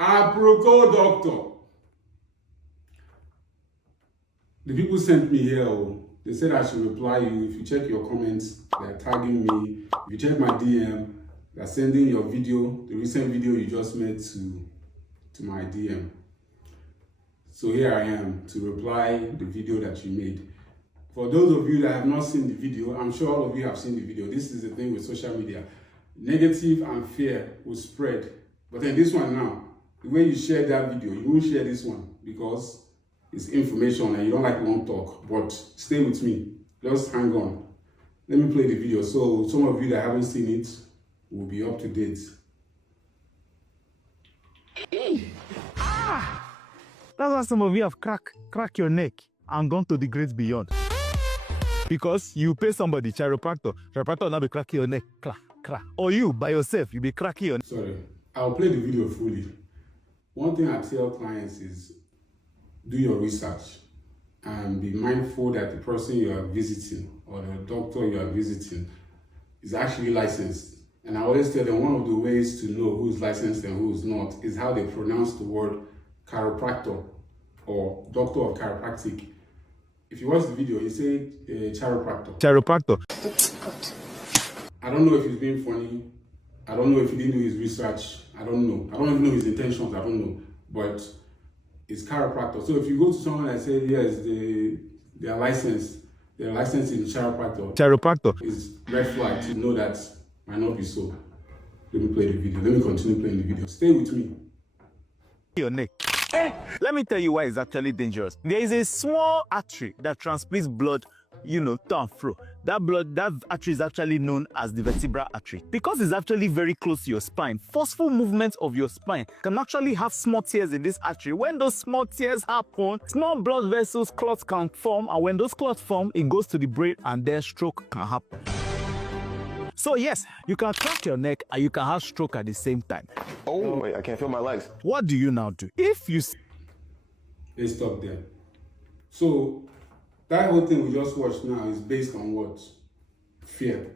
Aproko doctor. The people sent me here. They said I should reply you. If you check your comments, they're tagging me. If you check my DM, they're sending your video, the recent video you just made to my DM. So here I am to reply the video that you made. For those of you that have not seen the video, I'm sure all of you have seen the video. This is the thing with social media. Negative and fear will spread. But then this one now, the way you share that video, you won't share this one because it's information and you don't like long talk. But stay with me. Just hang on. Let me play the video so some of you that haven't seen it will be up to date. That's why some of you have crack your neck and gone to the great beyond. Because you pay somebody, chiropractor will not be cracking your neck, crack. Or you, by yourself, you be cracking your neck. Sorry, I'll play the video fully. One thing I tell clients is do your research and be mindful that the person you are visiting or the doctor you are visiting is actually licensed. And I always tell them one of the ways to know who's licensed and who's not is how they pronounce the word chiropractor or doctor of chiropractic. If you watch the video, you say chiropractor. I don't know if he's being funny. I don't know if he didn't do his research. I don't know. I don't even know his intentions. I don't know. But it's chiropractor. So if you go to someone and say, yes, they are licensed. They're licensed in chiropractor. It's red flag to know that might not be so. Let me play the video. Let me continue playing the video. Stay with me. Your neck. Let me tell you why it's actually dangerous. There is a small artery that transmits blood, to and fro. That artery is actually known as the vertebral artery. Because it's actually very close to your spine, forceful movements of your spine can actually have small tears in this artery. When those small tears happen, small blood vessels, clots can form, and when those clots form, it goes to the brain and then stroke can happen. So yes, you can crack your neck and you can have stroke at the same time. Oh, wait, I can't feel my legs. What do you now do? If you... Let's stop there. So, that whole thing we just watched now is based on what? Fear.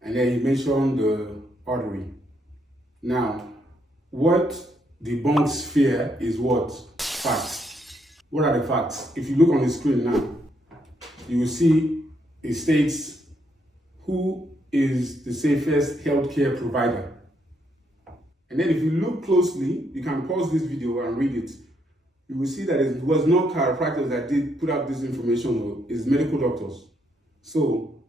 And then he mentioned the artery. Now, what debunks fear is what? Facts. What are the facts? If you look on the screen now, you will see it states who is the safest healthcare provider. And then if you look closely, you can pause this video and read it. You will see that it was not chiropractors that did put out this information, it's medical doctors. So,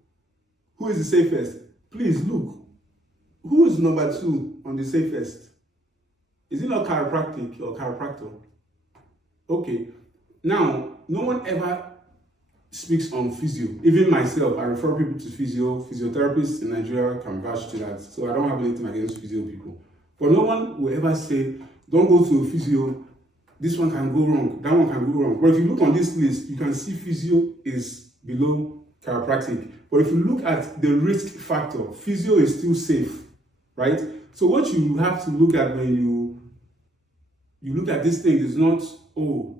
who is the safest? Please look. Who is number 2 on the safest? Is it not chiropractic or chiropractor? Okay. Now, no one ever speaks on physio. Even myself, I refer people to physio. Physiotherapists in Nigeria can vouch to that. So I don't have anything against physio people. But no one will ever say, don't go to a physio. This one can go wrong. That one can go wrong. But if you look on this list, you can see physio is below chiropractic. But if you look at the risk factor, physio is still safe, right? So what you have to look at when you look at this thing is not, oh,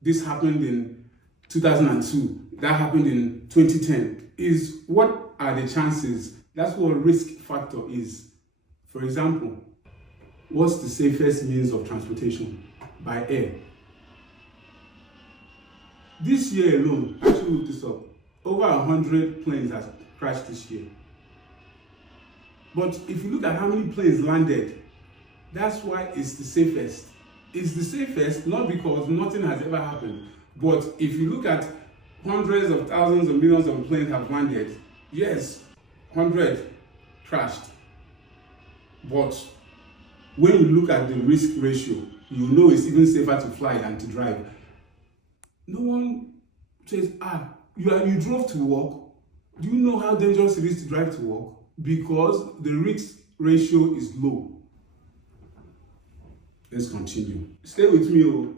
this happened in 2002. That happened in 2010, is what are the chances? That's what risk factor is. For example, what's the safest means of transportation? By air. This year alone, I actually looked this up, over 100 planes have crashed this year. But if you look at how many planes landed, that's why it's the safest. It's the safest not because nothing has ever happened, but if you look at hundreds of thousands of millions of planes have landed, yes, 100 crashed. But when you look at the risk ratio, you know it's even safer to fly than to drive. No one says, you drove to work. Do you know how dangerous it is to drive to work? Because the risk ratio is low. Let's continue. Stay with me.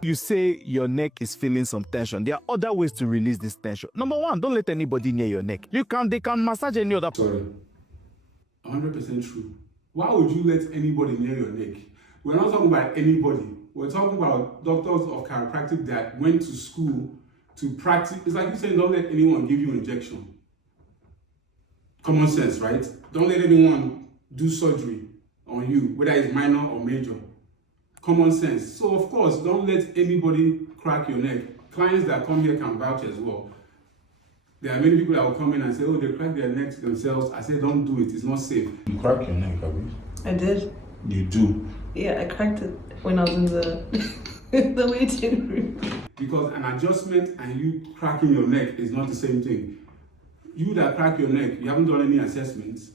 You say your neck is feeling some tension. There are other ways to release this tension. Number 1, don't let anybody near your neck. They can massage any other. Sorry. 100% true. Why would you let anybody near your neck? We're not talking about anybody. We're talking about doctors of chiropractic that went to school to practice. It's like you saying, don't let anyone give you an injection. Common sense, right? Don't let anyone do surgery on you, whether it's minor or major. common sense. So of course, don't let anybody crack your neck. Clients that come here can vouch as well. There are many people that will come in and say, oh, they crack their necks themselves. I say, don't do it, it's not safe. You crack your neck, have you? I did. You do? Yeah, I cracked it when I was in the the waiting room. Because an adjustment and you cracking your neck is not the same thing. You that crack your neck, you haven't done any assessments.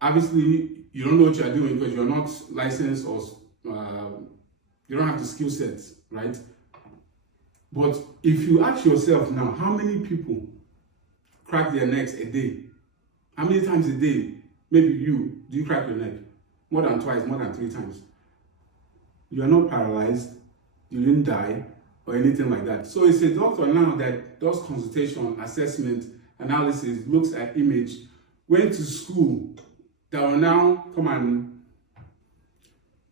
Obviously, you don't know what you're doing because you're not licensed or you don't have the skill sets, right? But if you ask yourself now, how many people crack their necks a day? How many times a day, maybe do you crack your neck? More than twice, more than 3 times. You are not paralyzed, you didn't die, or anything like that. So it's a doctor now that does consultation, assessment, analysis, looks at image, went to school, that will now come and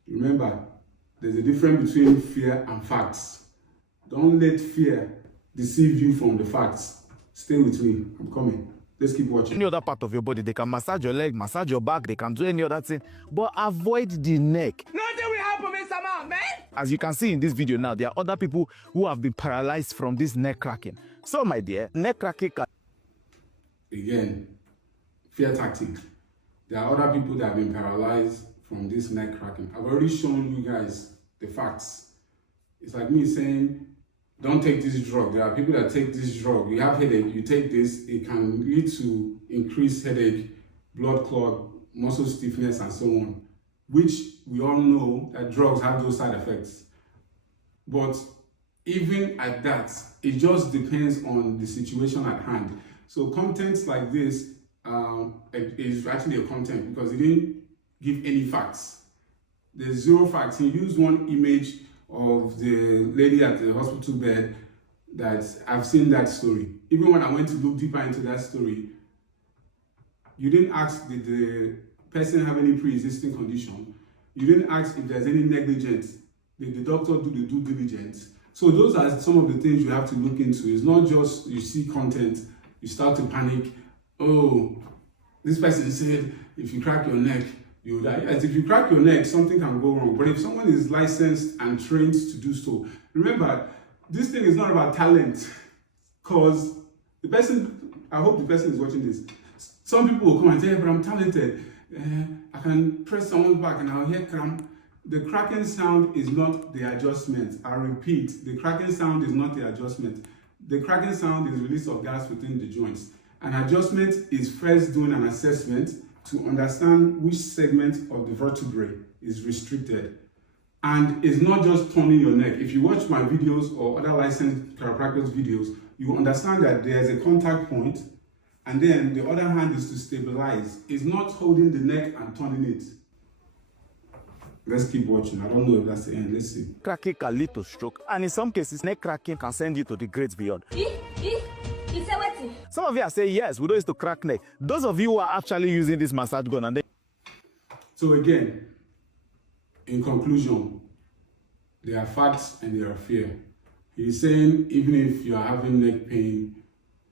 remember, there's a difference between fear and facts. Don't let fear deceive you from the facts. Stay with me, I'm coming. Let's keep watching. Any other part of your body, they can massage your leg, massage your back, they can do any other thing, but avoid the neck. Nothing will happen, Mr. Man. As you can see in this video now, there are other people who have been paralyzed from this neck cracking. So my dear, neck cracking can... Again, fear tactic. There are other people that have been paralyzed from this neck cracking. I've already shown you guys the facts. It's like me saying, don't take this drug. There are people that take this drug. You have headache, you take this, it can lead to increased headache, blood clot, muscle stiffness, and so on, which we all know that drugs have those side effects. But even at that, it just depends on the situation at hand. So content like this is actually a content because he didn't give any facts. There's 0 facts. He used one image of the lady at the hospital bed that I've seen that story. Even when I went to look deeper into that story, you didn't ask, did the person have any pre-existing condition? You didn't ask if there's any negligence. Did the doctor do the due diligence? So those are some of the things you have to look into. It's not just you see content, you start to panic. Oh, this person said, if you crack your neck, you die. As if you crack your neck, something can go wrong. But if someone is licensed and trained to do so, remember, this thing is not about talent. Because the person, I hope the person is watching this. Some people will come and say, hey, but I'm talented. I can press someone's back and I'll hear cramp. The cracking sound is not the adjustment. I repeat, the cracking sound is not the adjustment. The cracking sound is release of gas within the joints. An adjustment is first doing an assessment to understand which segment of the vertebrae is restricted. And it's not just turning your neck. If you watch my videos or other licensed chiropractors videos, you understand that there's a contact point, and then the other hand is to stabilize. It's not holding the neck and turning it. Let's keep watching. I don't know if that's the end. Let's see. Cracking can lead to stroke, and in some cases, neck cracking can send you to the great beyond. Some of you are saying, yes, we don't use to crack neck. Those of you who are actually using this massage gun, and then... So again, in conclusion, there are facts and there are fear. He's saying even if you are having neck pain,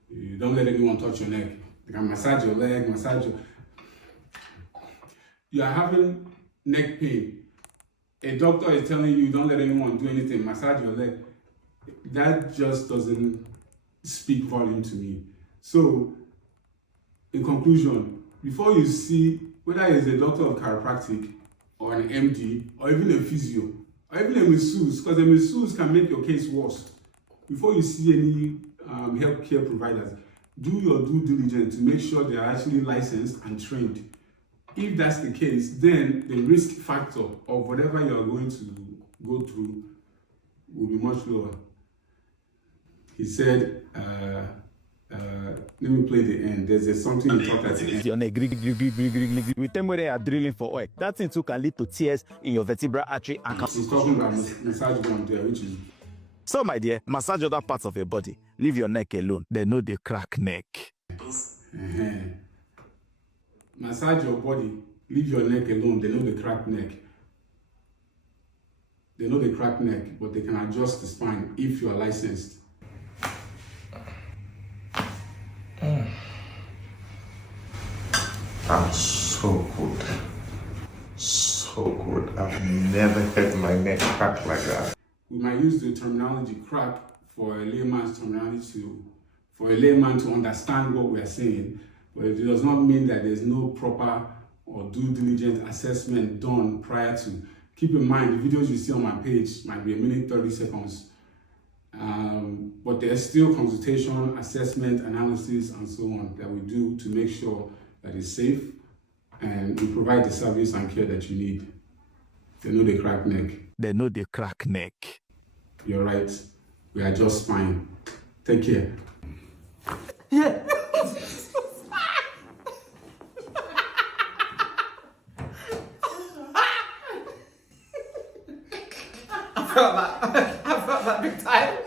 you don't let anyone touch your neck. They can massage your leg, massage your... You are having neck pain. A doctor is telling you don't let anyone do anything, massage your leg. That just doesn't speak volume to me. So, in conclusion, before you see whether it's a doctor of chiropractic or an MD or even a physio or even a masseuse, because a masseuse can make your case worse. Before you see any healthcare providers, do your due diligence to make sure they are actually licensed and trained. If that's the case, then the risk factor of whatever you are going to go through will be much lower. He said, let me play the end. There's something he talked at the end. Your neck, with them where they are drilling for oil. That thing too can lead to tears in your vertebral artery and can... He's talking about massage gun there, which is... So my dear, massage other parts of your body. Leave your neck alone. They know they crack neck. Massage your body. Leave your neck alone. They know the crack neck. They know the crack neck, but they can adjust the spine if you are licensed. I'm so good. So good. I'm I've never had my neck crack like that. We might use the terminology crack for a layman's terminology for a layman to understand what we are saying, but it does not mean that there's no proper or due diligence assessment done prior to. Keep in mind, the videos you see on my page might be 1 minute 30 seconds, but there's still consultation, assessment, analysis, and so on that we do to make sure that it's safe and we provide the service and care that you need. They know the crack neck. They know the crack neck. You're right. We are just fine. Take care. I felt that big time.